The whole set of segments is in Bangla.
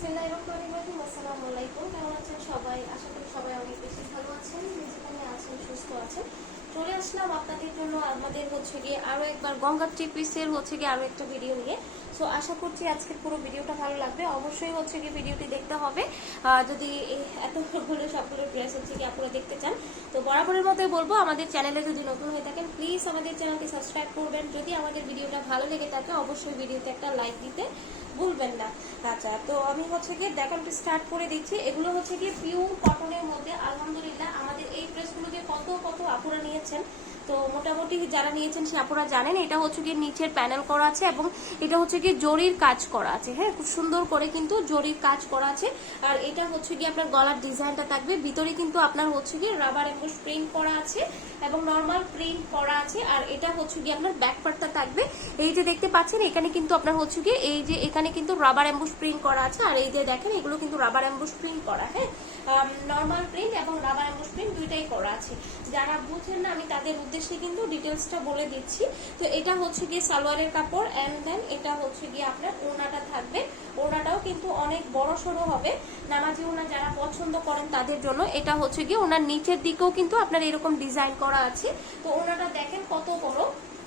বিসমিল্লাহিররহমানিররহিম। আসসালামু আলাইকুম। কেমন আছেন সবাই? আশা করি সবাই অনেক বেশি ভালো আছেন, যেখানে আছেন সুস্থ আছেন। চলে আসলাম আপনাদের জন্য আমাদের গিয়ে আরো একবার গঙ্গা থ্রি পিসের আরো একটা ভিডিও নিয়ে। সো আশা করছি আজকের পুরো ভিডিওটা ভালো লাগবে। অবশ্যই গিয়ে ভিডিওটি দেখতে হবে যদি এতগুলো সবগুলো ড্রেস আপনারা দেখতে চান। তো বরাবরের মতোই বলবো, আমাদের চ্যানেলে যদি নতুন হয়ে থাকেন প্লিজ আমাদের চ্যানেলটি সাবস্ক্রাইব করবেন। যদি আমাদের ভিডিওটা ভালো লেগে থাকে অবশ্যই ভিডিওতে একটা লাইক দিতে ভুলবেন না। আচ্ছা, তো আমি গিয়ে দেখানোটা স্টার্ট করে দিচ্ছি। এগুলো গিয়ে পিওর কটনের মধ্যে। আলহামদুলিল্লাহ আমাদের এই ড্রেসগুলো যে কত কত আপুরা নিয়েছেন, তো মোটামুটি যারা নিয়েছেন সে আপুরা জানেন। এটা গিয়ে নিচের প্যানেল করা আছে এবং এটা গিয়ে জরির কাজ করা আছে। হ্যাঁ, খুব সুন্দর করে কিন্তু জরির কাজ করা আছে। আর এটা গিয়ে আপনার গলার ডিজাইনটা থাকবে। ভিতরে কিন্তু আপনার গিয়ে রাবার এমবোস প্রিন্ট করা আছে এবং নর্মাল প্রিন্ট করা আছে। আর এটা গিয়ে আপনার ব্যাক পার্টটা থাকবে। এই যে দেখতে পাচ্ছেন এখানে কিন্তু আপনার গিয়ে এই যে এখানে কিন্তু রাবার এমবোস প্রিন্ট করা আছে। আর এই যে দেখেন এগুলো কিন্তু রাবার এমবোস প্রিন্ট করা। হ্যাঁ, নর্মাল প্রিন্ট এবং রাবার এমবোস প্রিন্ট দুইটাই করা আছে। যারা বুঝেন না আমি তাদের উদ্দেশ্যে কিন্তু ডিটেলসটা বলে দিচ্ছি। তো এটা গিয়ে সালোয়ারের কাপড় এন্ড দেন এটা গিয়ে আপনার ওড়নাটা থাকবে। ওড়নাটাও কিন্তু অনেক বড় সড়ো হবে। নামাজি ওড়না যারা পছন্দ করেন তাদের জন্য এটা গিয়ে ওনার নিচের দিকেও কিন্তু আপনার এরকম ডিজাইন করা আছে। তো ওড়নাটা দেখেন কত বড়।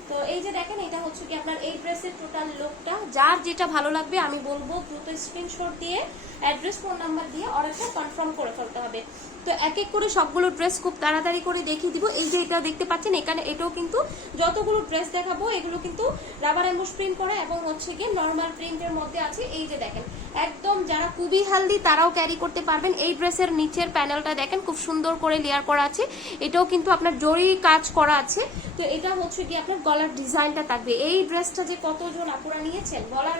তো এই যে দেখেন এটা কি আপনার এই ড্রেসের টোটাল লুকটা। যার যেটা ভালো লাগবে আমি বলবো দ্রুত স্ক্রিনশট দিয়ে অ্যাড্রেস ফোন নাম্বার দিয়ে অর্ডারটা কনফার্ম করে ফেলতে হবে। তো এক এক করে সবগুলো ড্রেস খুব তাড়াতাড়ি করে দেখিয়ে দিব। এই যে এটা দেখতে পাচ্ছেন এখানে এটাও কিন্তু যতগুলো ড্রেস দেখাবো এগুলো কিন্তু রাবার এমবোস প্রিন্ট করা এবং গিয়ে নর্মাল প্রিন্টের মধ্যে আছে। এই যে দেখেন একদম যারা খুবই হেলদি তারাও ক্যারি করতে পারবেন। এই ড্রেসের নিচের প্যানেলটা দেখেন খুব সুন্দর করে লেয়ার করা আছে। এটাও কিন্তু আপনার জরি কাজ করা আছে। তো এটা গিয়ে আপনার গলার ডিজাইনটা থাকবে। এই ড্রেসটা যে কতজন আপুরা নিয়েছেন বলার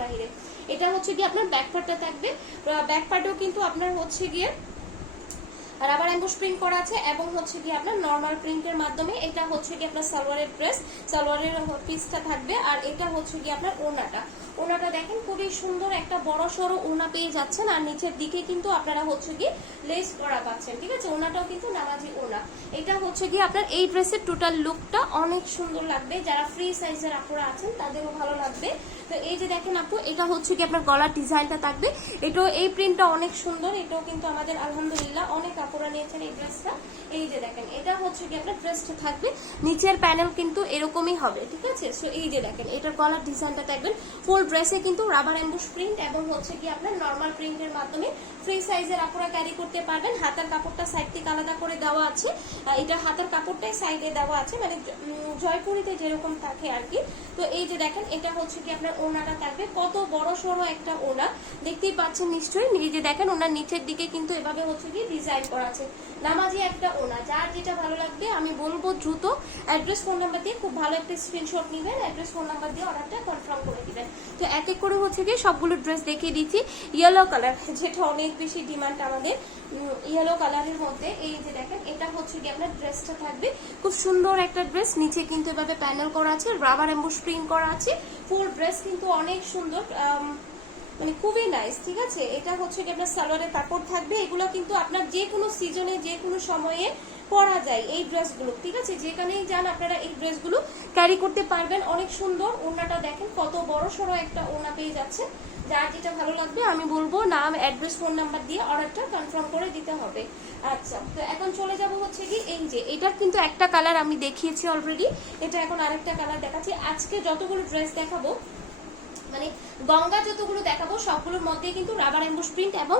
বাহিরে। এটা গিয়ে আপনার ব্যাক পার্টটা থাকবে। ব্যাক পার্টেও কিন্তু আপনার গিয়ে রাবার এমবোস প্রিন্ট করা আছে এবং গিয়ে আপনার নরমাল প্রিন্টের মাধ্যমে এটা গিয়ে আপনার সালোয়ারের ড্রেস, সালোয়ারের পিসটা থাকবে। আর এটা গিয়ে আপনার ওনাটা দেখেন খুবই সুন্দর একটা বড় সড়ো ওনা পেয়ে যাচ্ছেন। আর নিচের দিকে কিন্তু আপনারা গিয়ে লেস করা পাচ্ছেন। ঠিক আছে, ওনাটাও কিন্তু নামাজি ওনা। এটা গিয়ে আপনার এই ড্রেসের টোটাল লুকটা অনেক সুন্দর লাগবে। যারা ফ্রি সাইজের আপুরা আছেন তাদেরও ভালো লাগবে। তো এই যে দেখেন আপু এটা গিয়ে আপনার গলার ডিজাইনটা থাকবে। এটাও এই প্রিন্টটা অনেক সুন্দর। এটাও কিন্তু আমাদের আলহামদুলিল্লাহ অনেক আপুরা নিয়েছেন এই ড্রেসটা। এই যে দেখেন এটা গিয়ে আপনার ড্রেসটা থাকবে। নিচের প্যানেল কিন্তু এরকমই হবে। ঠিক আছে, সো এই যে দেখেন এটার গলার ডিজাইনটা থাকবেন। ফুল ড্রেসে কিন্তু রাবার এমবোস প্রিন্ট এবং গিয়ে আপনার নরমাল প্রিন্টের মাধ্যমে ফ্রি সাইজের আপুরা ক্যারি করতে পারবেন। হাতের কাপড়টা সাইড থেকে আলাদা করে দেওয়া আছে। এটা হাতের কাপড়টাই সাইডে দেওয়া আছে, মানে জয়পুরিতে যেরকম থাকে আর কি। তো এই যে দেখেন এটা কি আপনার ওড়নাটা থাকবে। কত বড় সড়ো একটা ওড়না দেখতেই পাচ্ছেন নিশ্চয়ই। এই যে দেখেন ওনার নিচের দিকে কিন্তু এভাবে গিয়ে ডিজাইন করা আছে। নামাজি একটা ওড়না। যার যেটা ভালো লাগবে আমি বলবো দ্রুত অ্যাড্রেস ফোন নাম্বার দিয়ে খুব ভালো একটা স্ক্রিনশট নেবেন। অ্যাড্রেস ফোন নাম্বার দিয়ে অর্ডারটা কনফার্ম করে দিবেন। তো এক এক করে গিয়ে সবগুলো ড্রেস দেখিয়ে দিচ্ছি। ইয়েলো কালার যেটা অনেক বেশি ডিমান্ড আমাদের, ইয়েলো কালারের মধ্যে। এই যে দেখেন এটা গিয়ে আপনার ড্রেসটা থাকবে। খুব সুন্দর একটা ড্রেস। নিচে কিন্তু এভাবে প্যানেল করা আছে, রাবার এমবোস প্রিন্ট করা আছে। ফুল ড্রেস কিন্তু অনেক সুন্দর, মানে খুবই নাইস। ঠিক আছে, এটা কি আপনার সালোয়ারের কাপড় থাকবে। এগুলো কিন্তু আপনার যে কোনো সিজনে যে কোনো সময়ে পরা যায় এই ড্রেসগুলো। ঠিক আছে, যেখানেই যান আপনারা এই ড্রেসগুলো ক্যারি করতে পারবেন। অনেক সুন্দর। ওড়নাটা দেখেন কত বড় সড়ো একটা ওড়না পেয়ে যাচ্ছে। যার যেটা ভালো লাগবে আমি বলবো নাম অ্যাড্রেস ফোন নাম্বার দিয়ে অর্ডারটা কনফার্ম করে দিতে হবে। আচ্ছা, তো এখন চলে যাব কি এই যে এটার কিন্তু একটা কালার আমি দেখিয়েছি অলরেডি। এটা এখন আরেকটা কালার দেখাচ্ছি। আজকে যতগুলো ড্রেস দেখাবো, মানে গঙ্গা যতগুলো দেখাবো সবগুলোর মধ্যে কিন্তু রাবার এমবোস প্রিন্ট এবং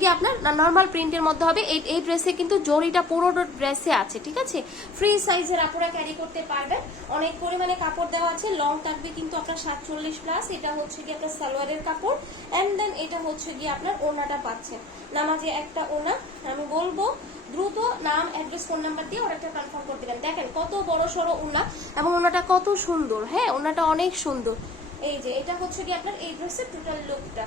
গিয়ে আপনার নর্মাল প্রিন্টের মধ্যে হবে। এই ড্রেসে কিন্তু জরিটা পুরো ড্রেসে আছে। ঠিক আছে, ফ্রি সাইজের আপুরা ক্যারি করতে পারবেন। অনেক পরিমাণে কাপড় দেওয়া আছে। লং থাকবে কিন্তু আপনার 47+। এটা গিয়ে আপনার সালোয়ারের কাপড় এন্ড দেন এটা গিয়ে আপনার ওড়নাটা পাচ্ছেন। নামাজে একটা ওড়না। আমি বলবো দ্রুত নাম অ্যাড্রেস ফোন নাম্বার দিয়ে অর্ডারটা কনফার্ম করে দিবেন। দেখেন কত বড় সড়ো ওড়না এবং ওড়নাটা কত সুন্দর। হ্যাঁ, ওড়নাটা অনেক সুন্দর। এই যে এটা কি আপনার এই ড্রেসের টোটাল লুকটা।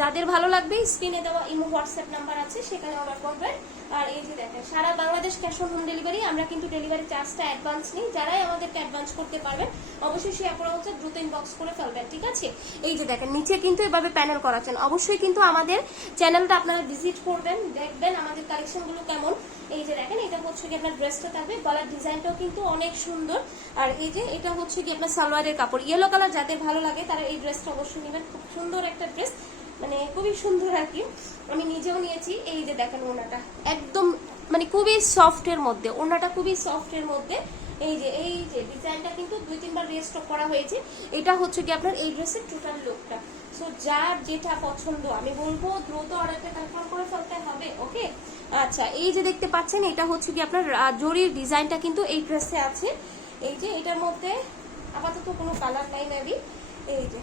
যাদের ভালো লাগবে স্ক্রিনে দেওয়া ইমো হোয়াটসঅ্যাপ নাম্বার আছে, সেখানে অর্ডার করবেন। আর এই যে দেখেন সারা Bangladesh cash on home delivery. আমরা কিন্তু ডেলিভারি চার্জটা অ্যাডভান্স নিই। যারাই আমাদেরকে অ্যাডভান্স করতে পারবেন অবশ্যই সে আপনারা দ্রুত ইনবক্স করে ফেলবেন। ঠিক আছে, এই যে দেখেন নিচে কিন্তু এভাবে প্যানেল করা আছেন। অবশ্যই কিন্তু আমাদের চ্যানেলটা আপনারা ভিজিট করবেন, দেখবেন আমাদের কালেকশনগুলো কেমন। এই যে দেখেন এটা কি আপনার ড্রেসটা থাকবে। গলার ডিজাইনটাও কিন্তু অনেক সুন্দর। আর এই যে এটা কি আপনার সালোয়ারের কাপড়। ইয়েলো কালার যাদের ভালো লাগে তারা এই ড্রেসটা অবশ্যই নেবেন। খুব সুন্দর একটা ড্রেস, মানে খুবই সুন্দর আর কি, আমি নিজেও নিয়েছি। এই যে দেখেন ওড়নাটা একদম মানে খুবই সফটের মধ্যে, ওড়নাটা খুবই সফটের মধ্যে। এই যে ডিজাইনটা কিন্তু 2-3 বার রিস্টক করা হয়েছে। এটা হচ্ছে কি আপনার এই ড্রেসের টোটাল লুকটা। সো যার যেটা পছন্দ আমি বলবো দ্রুত অর্ডারটা কনফার্ম করে ফেলতে হবে। ওকে, আচ্ছা এই যে দেখতে পাচ্ছেন এটা হচ্ছে কি আপনার জরির ডিজাইনটা কিন্তু এই ড্রেসে আছে। এই যে এটার মধ্যে আপাতত কোনো কালার নাই মেবি। এই যে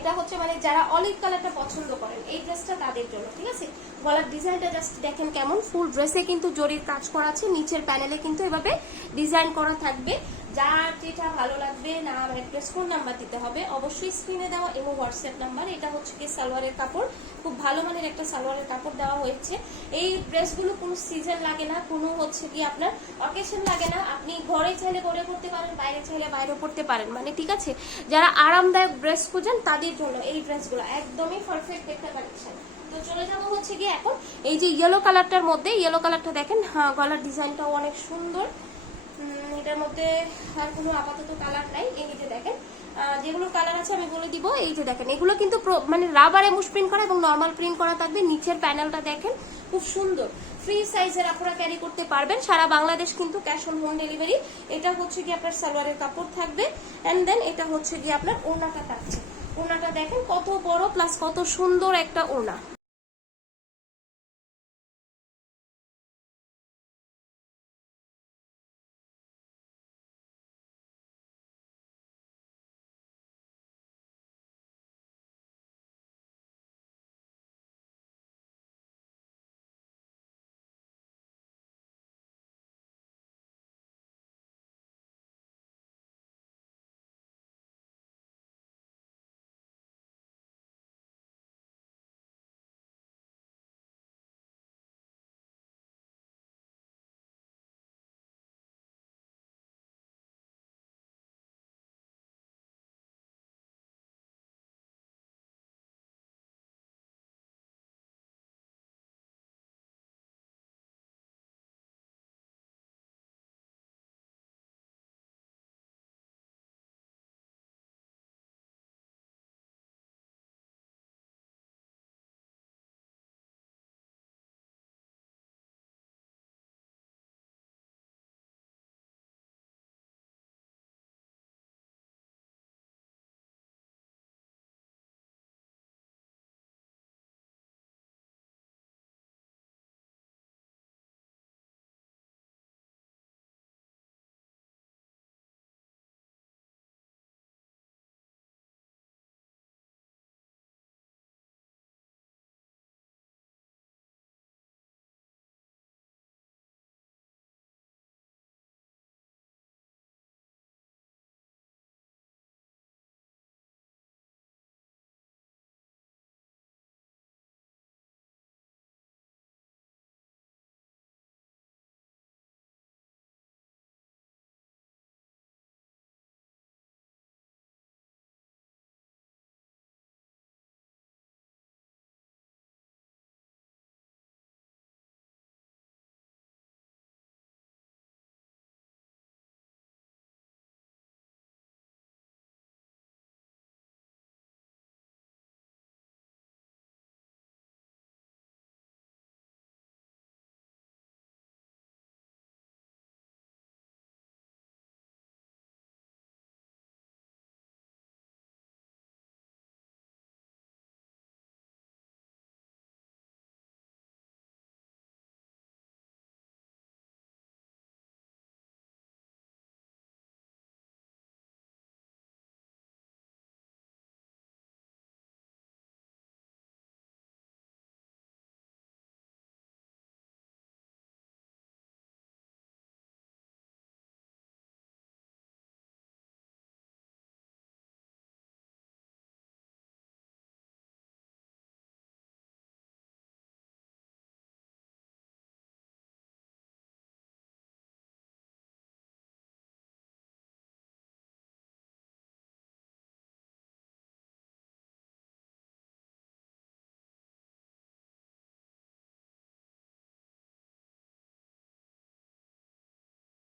এটা হচ্ছে মানে যারা অলিভ কালারটা পছন্দ করেন এই ড্রেসটা তাদের জন্য, ঠিক আছে। গলার ডিজাইনটা জাস্ট দেখেন কেমন, ফুল ড্রেসে কিন্তু জরির কাজ করা আছে, নিচের প্যানেলে কিন্তু এভাবে ডিজাইন করা থাকবে। যার যেটা ভালো লাগবে নাম অ্যাড্রেস ফোন নাম্বার দিতে হবে অবশ্যই স্ক্রিনে দেওয়া এবং হোয়াটসঅ্যাপ নাম্বার। এটা হচ্ছে কি সালোয়ারের কাপড়, খুব ভালো মানের একটা সালোয়ারের কাপড় দেওয়া হয়েছে। এই ড্রেসগুলো কোনো সিজন লাগে না, কোনো হচ্ছে কি আপনার অকেশন লাগে না, আপনি ঘরে চাইলে ঘরে পড়তে পারেন, বাইরে চাইলে বাইরে পড়তে পারেন, মানে ঠিক আছে। যারা আরামদায়ক ড্রেস খুঁজেন তাদের জন্য এই ড্রেসগুলো একদমই পারফেক্ট একটা কালেকশন। তো চলে যাবো হচ্ছে কি এখন এই যে ইয়েলো কালারটার মধ্যে, ইয়েলো কালারটা দেখেন, হ্যাঁ গলার ডিজাইনটাও অনেক সুন্দর। এটার মধ্যে আর কোনো আপাতত কালার নাই। এই যে দেখেন যেগুলো কালার আছে আমি বলে দিব। এই যে দেখেন এগুলো কিন্তু মানে রাবার এমুস প্রিন্ট করা এবং নর্মাল প্রিন্ট করা থাকবে। নিচের প্যানেলটা দেখেন খুব সুন্দর, ফ্রি সাইজের আপনারা ক্যারি করতে পারবেন সারা বাংলাদেশ, কিন্তু ক্যাশ অন হোম ডেলিভারি। এটা হচ্ছে কি আপনার সালোয়ারের কাপড় থাকবে, এন্ড দেন এটা হচ্ছে কি আপনার ওড়নাটা থাকছে। ওড়নাটা দেখেন কত বড় প্লাস কত সুন্দর একটা ওড়না।